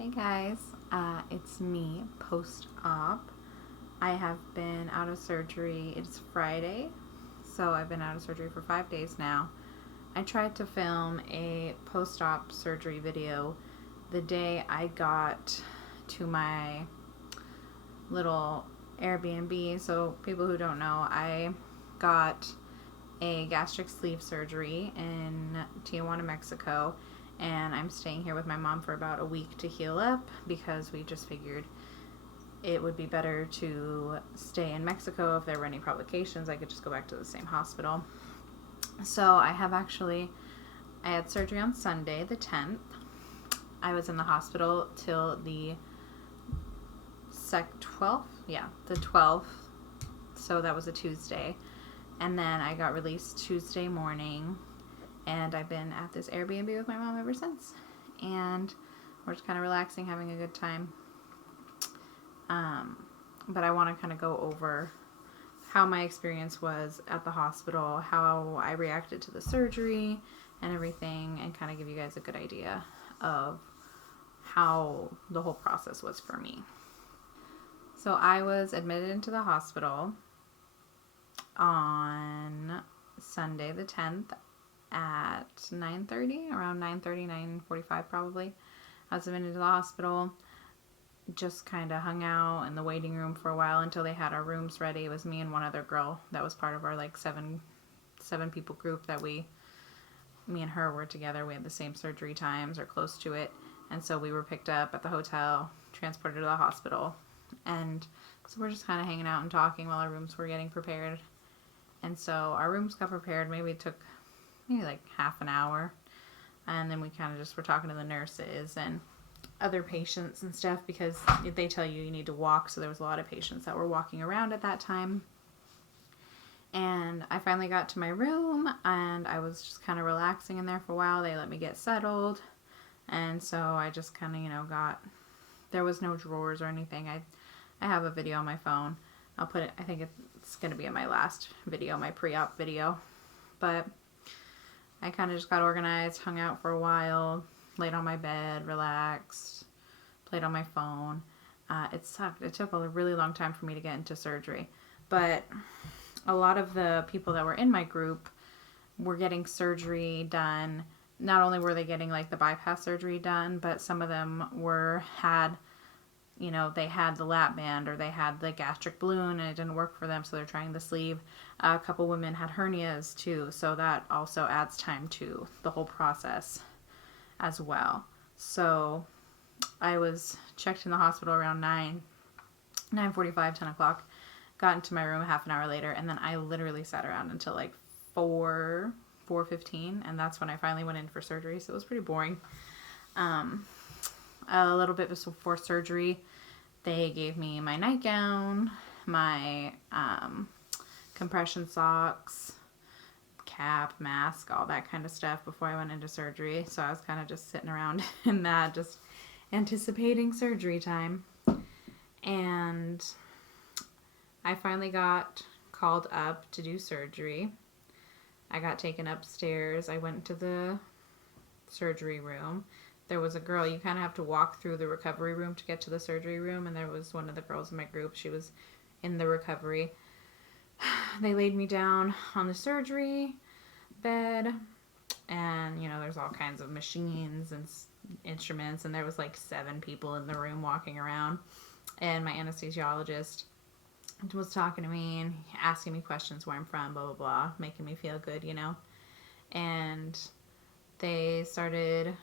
Hey guys, it's me post-op. I have been out of surgery. It's Friday, so I've been out of surgery for 5 days now. I tried to film a post-op surgery video the day I got to my little Airbnb. So people who don't know, I got a gastric sleeve surgery in Tijuana, Mexico, and I'm staying here with my mom for about a week to heal up because we just figured it would be better to stay in Mexico. If there were any complications, I could just go back to the same hospital. So I had surgery on Sunday the 10th. I was in the hospital till the 12th? Yeah, the 12th. So that was a Tuesday. And then I got released Tuesday morning, and I've been at this Airbnb with my mom ever since. And we're just kind of relaxing, having a good time. But I want to kind of go over how my experience was at the hospital, how I reacted to the surgery and everything, and kind of give you guys a good idea of how the whole process was for me. So I was admitted into the hospital on Sunday the 10th at 9:30, around 9:30, 9:45 probably. I was admitted to the hospital, just kind of hung out in the waiting room for a while until they had our rooms ready. It was me and one other girl that was part of our like seven people group that me and her were together. We had the same surgery times or close to it, and so we were picked up at the hotel, transported to the hospital, and so we're just kind of hanging out and talking while our rooms were getting prepared. And so our rooms got prepared. Maybe it took like half an hour, and then we kind of just were talking to the nurses and other patients and stuff, because they tell you need to walk, so there was a lot of patients that were walking around at that time. And I finally got to my room, and I was just kind of relaxing in there for a while. They let me get settled, and so I just kind of there was no drawers or anything. I have a video on my phone. I'll put it, I think it's going to be in my last video, my pre-op video. But I kind of just got organized, hung out for a while, laid on my bed, relaxed, played on my phone. It sucked. It took a really long time for me to get into surgery. But a lot of the people that were in my group were getting surgery done. Not only were they getting like the bypass surgery done, but some of them they had the lap band, or they had the gastric balloon and it didn't work for them, so they're trying the sleeve. A couple women had hernias too, so that also adds time to the whole process as well. So I was checked in the hospital around 9:45, 10 o'clock, got into my room half an hour later, and then I literally sat around until like 4:15, and that's when I finally went in for surgery. So it was pretty boring. A little bit before surgery, they gave me my nightgown, my compression socks, cap, mask, all that kind of stuff before I went into surgery. So I was kind of just sitting around in that, just anticipating surgery time. And I finally got called up to do surgery. I got taken upstairs. I went to the surgery room. There was a girl, you kind of have to walk through the recovery room to get to the surgery room, and there was one of the girls in my group. She was in the recovery. They laid me down on the surgery bed, and there's all kinds of machines and instruments, and there was like 7 people in the room walking around, and my anesthesiologist was talking to me and asking me questions, where I'm from, blah blah blah, making me feel good, and they started,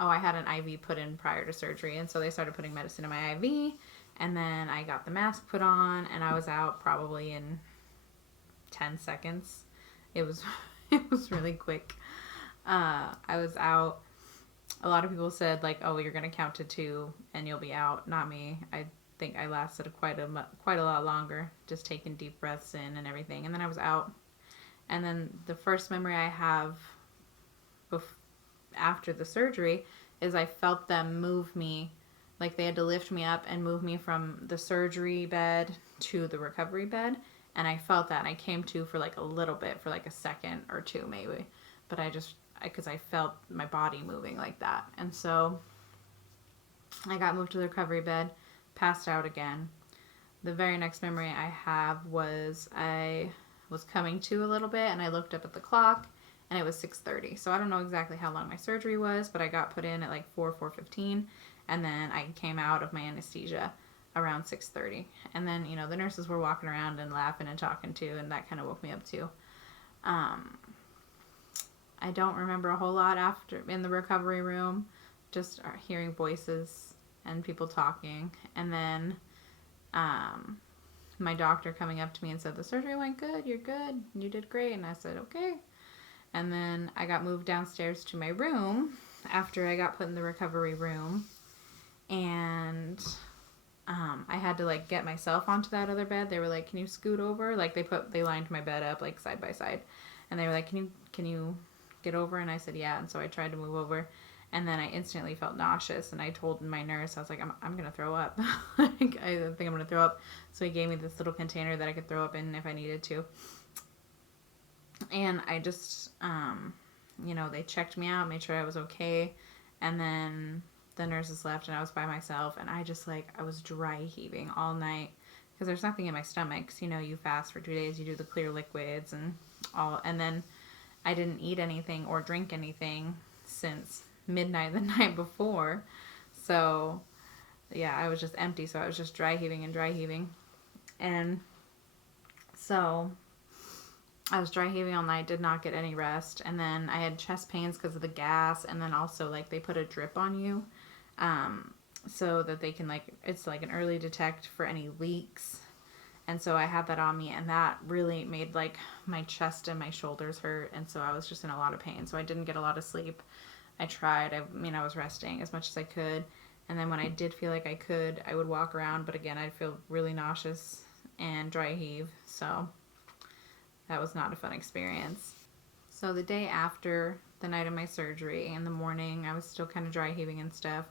I had an IV put in prior to surgery, and so they started putting medicine in my IV, and then I got the mask put on, and I was out probably in 10 seconds. It was really quick. I was out. A lot of people said like, oh, you're gonna count to 2 and you'll be out. Not me. I think I lasted quite a lot longer, just taking deep breaths in and everything, and then I was out. And then the first memory I have after the surgery is I felt them move me, like they had to lift me up and move me from the surgery bed to the recovery bed, and I felt that, and I came to for like a little bit, for like a second or two maybe, but because I felt my body moving like that. And so I got moved to the recovery bed, passed out again. The very next memory I have was I was coming to a little bit, and I looked up at the clock, and it was 6:30. So I don't know exactly how long my surgery was, but I got put in at like 4:15, and then I came out of my anesthesia around 6:30. And then, you know, the nurses were walking around and laughing and talking too, and that kind of woke me up too. I don't remember a whole lot after in the recovery room, just hearing voices and people talking. And then my doctor coming up to me and said, the surgery went good, you're good, you did great. And I said, okay. And then I got moved downstairs to my room after I got put in the recovery room. And I had to like get myself onto that other bed. They were like, can you scoot over? Like they lined my bed up like side by side. And they were like, can you get over? And I said, yeah. And so I tried to move over. And then I instantly felt nauseous, and I told my nurse, I was like, I'm going to throw up. Like, I think I'm going to throw up. So he gave me this little container that I could throw up in if I needed to. And I just, you know, they checked me out, made sure I was okay. And then the nurses left, and I was by myself. And I just, like, I was dry heaving all night because there's nothing in my stomach. So, you know, you fast for 2 days, you do the clear liquids and all. And then I didn't eat anything or drink anything since midnight the night before. So yeah, I was just empty. So I was just dry heaving. And so I was dry heaving all night, did not get any rest. And then I had chest pains because of the gas. And then also like they put a drip on you so that they can like, it's like an early detect for any leaks. And so I had that on me, and that really made like my chest and my shoulders hurt. And so I was just in a lot of pain. So I didn't get a lot of sleep. I tried. I was resting as much as I could. And then when I did feel like I could, I would walk around. But again, I'd feel really nauseous and dry heave. So that was not a fun experience. So the day after the night of my surgery, in the morning, I was still kind of dry heaving and stuff.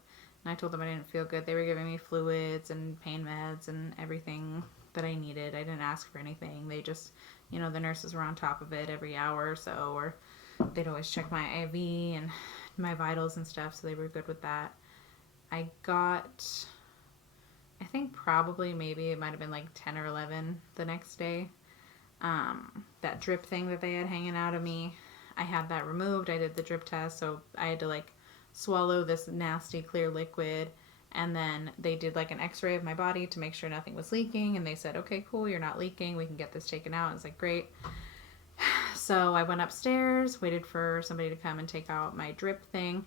And I told them I didn't feel good. They were giving me fluids and pain meds and everything that I needed. I didn't ask for anything. They just, you know, the nurses were on top of it every hour or so, or they'd always check my IV and my vitals and stuff, so they were good with that. I got, I think probably maybe it might have been like 10 or 11 the next day. That drip thing that they had hanging out of me, I had that removed. I did the drip test, so I had to like swallow this nasty clear liquid, and then they did like an x-ray of my body to make sure nothing was leaking, and they said, okay, cool, you're not leaking, we can get this taken out. I was like, great. So I went upstairs, waited for somebody to come and take out my drip thing.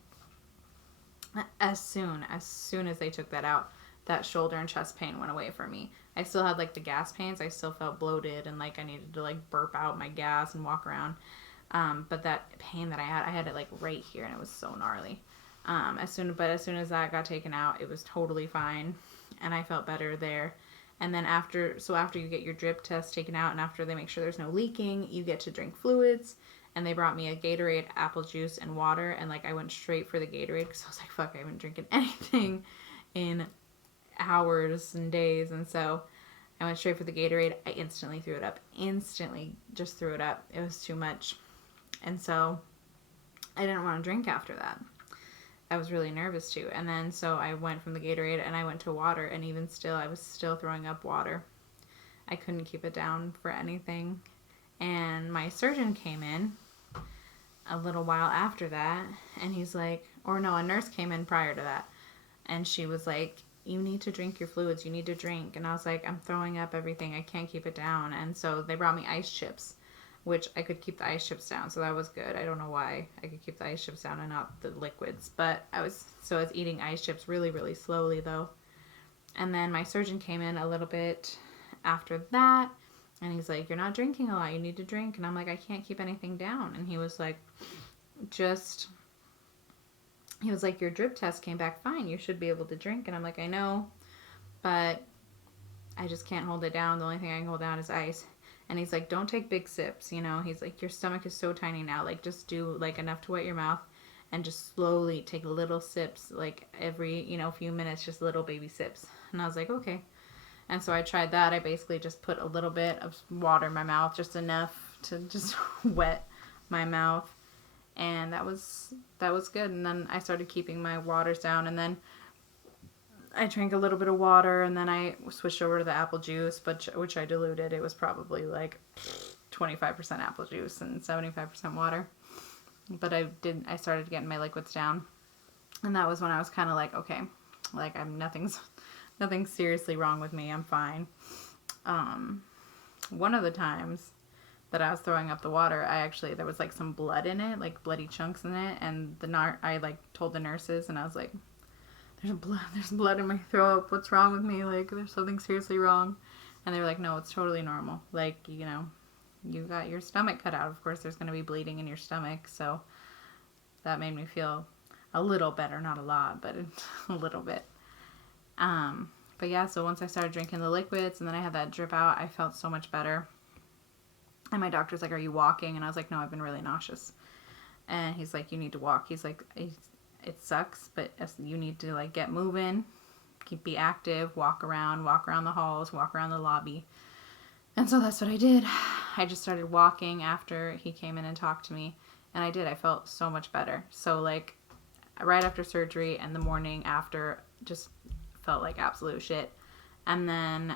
As soon as they took that out, that shoulder and chest pain went away for me. I still had like the gas pains. I still felt bloated and like I needed to like burp out my gas and walk around. But that pain that I had it like right here, and it was so gnarly. As soon as that got taken out, it was totally fine, and I felt better there. And then after you get your drip test taken out, and after they make sure there's no leaking, you get to drink fluids. And they brought me a Gatorade, apple juice, and water. And like I went straight for the Gatorade because I was like, fuck, I haven't drinking anything in hours and days. And so I went straight for the Gatorade. I instantly threw it up. Instantly just threw it up. It was too much. And so I didn't want to drink after that. I was really nervous too. And then so I went from the Gatorade and I went to water, and even still, I was still throwing up water. I couldn't keep it down for anything. And my surgeon came in a little while after that, and he's like, or no, a nurse came in prior to that, and she was like, you need to drink your fluids, you need to drink. And I was like, I'm throwing up everything, I can't keep it down. And so they brought me ice chips, which I could keep the ice chips down, so that was good. I don't know why I could keep the ice chips down and not the liquids, but I was eating ice chips really, really slowly though. And then my surgeon came in a little bit after that, and he's like, you're not drinking a lot, you need to drink. And I'm like, I can't keep anything down. And he was like, your drip test came back fine, you should be able to drink. And I'm like, I know, but I just can't hold it down. The only thing I can hold down is ice. And he's like, don't take big sips, you know. He's like, your stomach is so tiny now. Like, just do, like, enough to wet your mouth and just slowly take little sips, like, every, you know, few minutes, just little baby sips. And I was like, okay. And so I tried that. I basically just put a little bit of water in my mouth, just enough to just wet my mouth. And that was good. And then I started keeping my waters down. And then I drank a little bit of water, and then I switched over to the apple juice, which I diluted. It was probably like 25% apple juice and 75% water. But I started getting my liquids down. And that was when I was kind of like, okay, like nothing's seriously wrong with me. I'm fine. One of the times that I was throwing up the water, there was like some blood in it, like bloody chunks in it. And I like told the nurses, and I was like, there's blood in my throat. What's wrong with me? Like, there's something seriously wrong. And they were like, no, it's totally normal. Like, you know, you got your stomach cut out. Of course, there's going to be bleeding in your stomach. So that made me feel a little better. Not a lot, but a little bit. But yeah, so once I started drinking the liquids and then I had that drip out, I felt so much better. And my doctor's like, are you walking? And I was like, no, I've been really nauseous. And he's like, you need to walk. He's like, it sucks, but you need to like get moving, be active, walk around the halls, walk around the lobby. And so that's what I did. I just started walking after he came in and talked to me. And I did. I felt so much better. So like right after surgery and the morning after, just felt like absolute shit. And then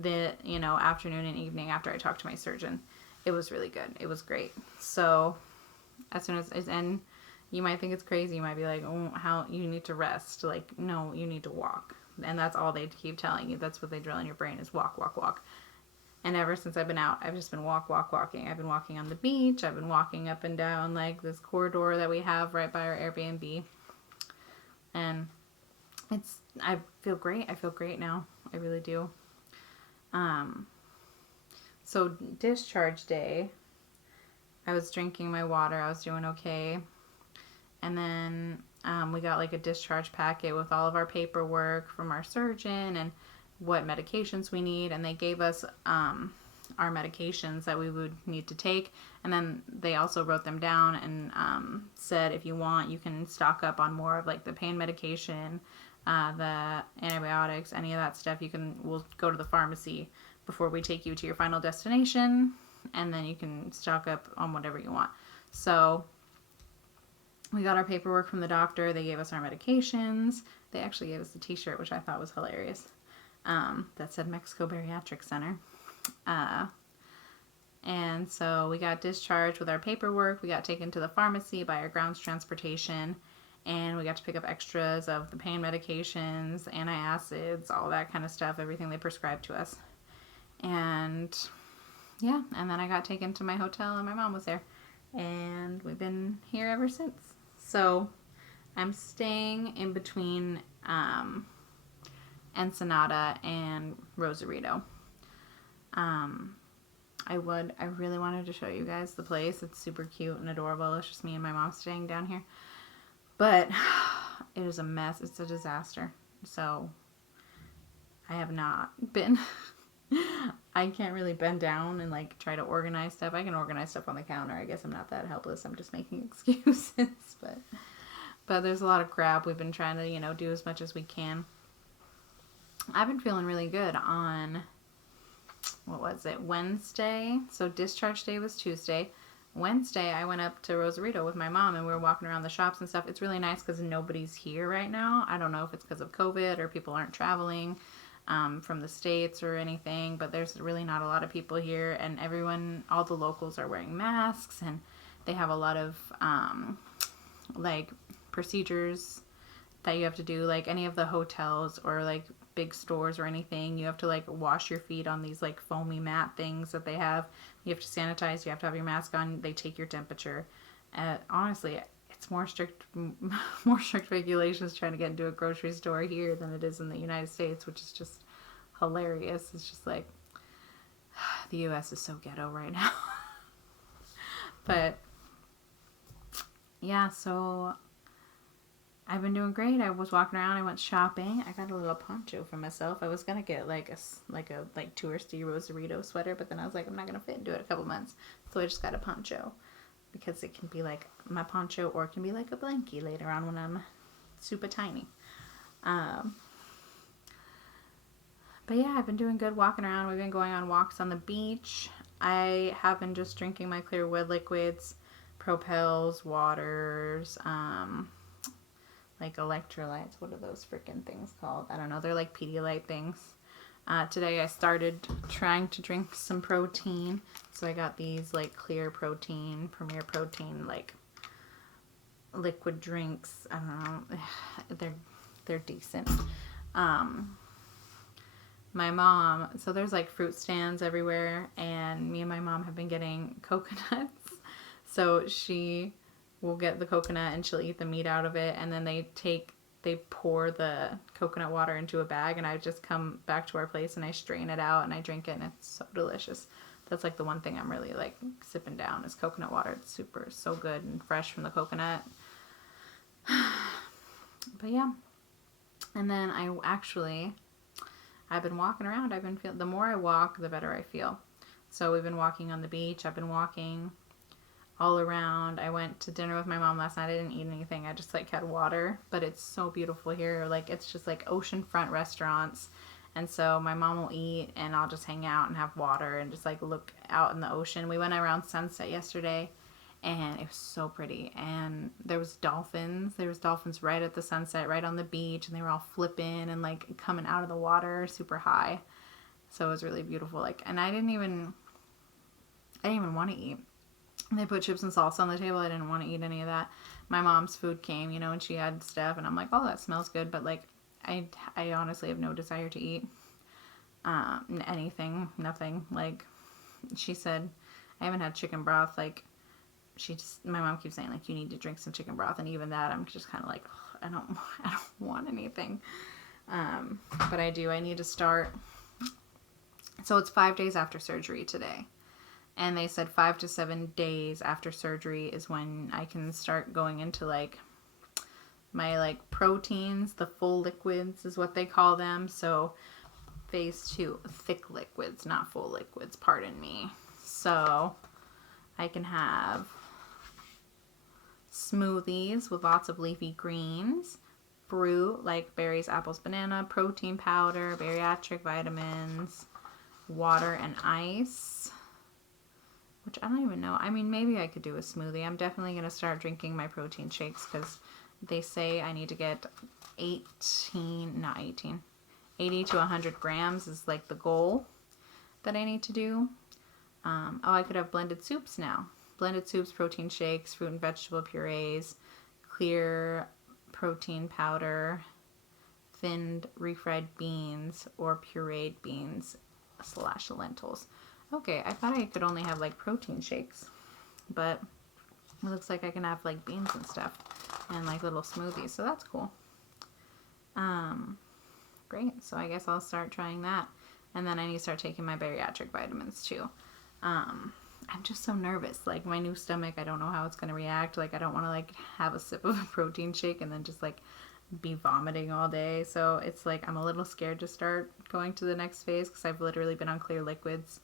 the, afternoon and evening after I talked to my surgeon, it was really good. It was great. So as soon as, and you might think it's crazy. You might be like, oh, how you need to rest. Like, no, you need to walk. And that's all they keep telling you. That's what they drill in your brain is walk, walk, walk. And ever since I've been out, I've just been walking. I've been walking on the beach. I've been walking up and down like this corridor that we have right by our Airbnb. And I feel great. I feel great now. I really do. So discharge day, I was drinking my water. I was doing okay. And then we got like a discharge packet with all of our paperwork from our surgeon and what medications we need. And they gave us our medications that we would need to take. And then they also wrote them down and said, if you want, you can stock up on more of like the pain medication, the antibiotics, any of that stuff. We'll go to the pharmacy before we take you to your final destination. And then you can stock up on whatever you want. So we got our paperwork from the doctor. They gave us our medications. They actually gave us a t-shirt, which I thought was hilarious. That said Mexico Bariatric Center. And so we got discharged with our paperwork. We got taken to the pharmacy by our grounds transportation. And we got to pick up extras of the pain medications, antacids, all that kind of stuff, everything they prescribed to us. And yeah, and then I got taken to my hotel and my mom was there. And we've been here ever since. So I'm staying in between Ensenada and Rosarito. I really wanted to show you guys the place. It's super cute and adorable. It's just me and my mom staying down here. But it is a mess. It's a disaster. So I have not been... I can't really bend down and like try to organize stuff. I can organize stuff on the counter. I guess I'm not that helpless. I'm just making excuses. But there's a lot of crap. We've been trying to, do as much as we can. I've been feeling really good on, what was it, Wednesday? So discharge day was Tuesday. Wednesday, I went up to Rosarito with my mom and we were walking around the shops and stuff. It's really nice because nobody's here right now. I don't know if it's because of COVID or people aren't traveling from the States or anything, but there's really not a lot of people here, and all the locals are wearing masks, and they have a lot of like procedures that you have to do, like any of the hotels or like big stores or anything. You have to like wash your feet on these like foamy mat things that they have. You have to sanitize, you have to have your mask on, they take your temperature. Honestly, it's more strict regulations trying to get into a grocery store here than it is in the United States, which is just hilarious. It's just like, the U.S. is so ghetto right now. But yeah, so I've been doing great. I was walking around. I went shopping. I got a little poncho for myself. I was gonna get like a touristy Rosarito sweater, but then I was like, I'm not gonna fit into it a couple months, so I just got a poncho because it can be like my poncho or it can be like a blankie later on when I'm super tiny. But yeah, I've been doing good walking around. We've been going on walks on the beach. I have been just drinking my Clearwood liquids, Propels, waters, like electrolytes. What are those freaking things called? I don't know. They're like Pedialyte things. Today I started trying to drink some protein. So I got these like clear protein, Premier Protein, like liquid drinks. I don't know. They're decent. My mom, so there's like fruit stands everywhere, and me and my mom have been getting coconuts. So she will get the coconut and she'll eat the meat out of it, and then they pour the coconut water into a bag, and I just come back to our place and I strain it out and I drink it, and it's so delicious. That's like the one thing I'm really like sipping down is coconut water. It's so good and fresh from the coconut. But yeah. And then I've been walking around. The more I walk, the better I feel. So we've been walking on the beach. I've been walking all around. I went to dinner with my mom last night. I didn't eat anything. I just like had water, but it's so beautiful here. Like it's just like oceanfront restaurants. And so my mom will eat and I'll just hang out and have water and just like look out in the ocean. We went around sunset yesterday and it was so pretty. And there was dolphins. There was dolphins right at the sunset, right on the beach, and they were all flipping and like coming out of the water super high. So it was really beautiful. Like, and I didn't even want to eat. They put chips and salsa on the table. I didn't want to eat any of that. My mom's food came, and she had stuff, and I'm like, oh, that smells good. But like, I honestly have no desire to eat anything, nothing. Like, she said, I haven't had chicken broth. Like, my mom keeps saying like, you need to drink some chicken broth, and even that, I'm just kind of like, oh, I don't want anything. But I do. I need to start. So it's 5 days after surgery today. And they said 5 to 7 days after surgery is when I can start going into like my like proteins, the full liquids is what they call them. So phase 2, thick liquids, not full liquids, pardon me. So I can have smoothies with lots of leafy greens, fruit like berries, apples, banana, protein powder, bariatric vitamins, water and ice. Which I don't even know. I mean, maybe I could do a smoothie. I'm definitely going to start drinking my protein shakes because they say I need to get 80 to 100 grams is like the goal that I need to do. I could have blended soups now. Blended soups, protein shakes, fruit and vegetable purees, clear protein powder, thinned refried beans, or pureed beans / lentils. Okay, I thought I could only have like protein shakes, but it looks like I can have like beans and stuff and like little smoothies, so that's cool. Great, so I guess I'll start trying that, and then I need to start taking my bariatric vitamins too. I'm just so nervous, like my new stomach, I don't know how it's going to react. Like I don't want to like have a sip of a protein shake and then just like be vomiting all day, so it's like I'm a little scared to start going to the next phase because I've literally been on clear liquids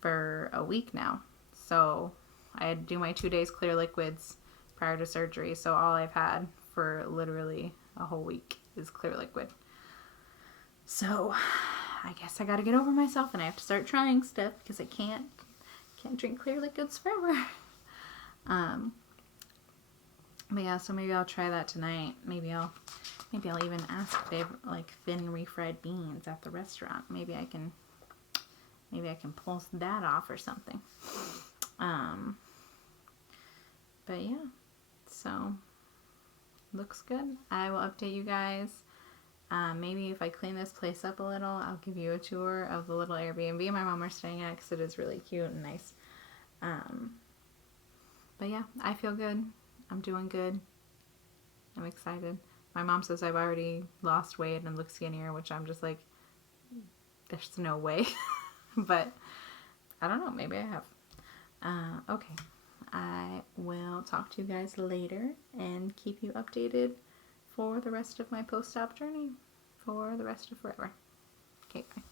for a week now. So I had to do my 2 days clear liquids prior to surgery. So all I've had for literally a whole week is clear liquid. So I guess I got to get over myself and I have to start trying stuff because I can't drink clear liquids forever. But yeah, so maybe I'll try that tonight. Maybe I'll even ask if they have like thin refried beans at the restaurant. Maybe I can pull that off or something. But yeah, so looks good. I will update you guys. Maybe if I clean this place up a little, I'll give you a tour of the little Airbnb my mom are staying at because it is really cute and nice. But yeah, I feel good. I'm doing good. I'm excited. My mom says I've already lost weight and look skinnier, which I'm just like, there's no way. But I don't know, maybe I have. Okay, I will talk to you guys later and keep you updated for the rest of my post-op journey for the rest of forever. Okay, bye.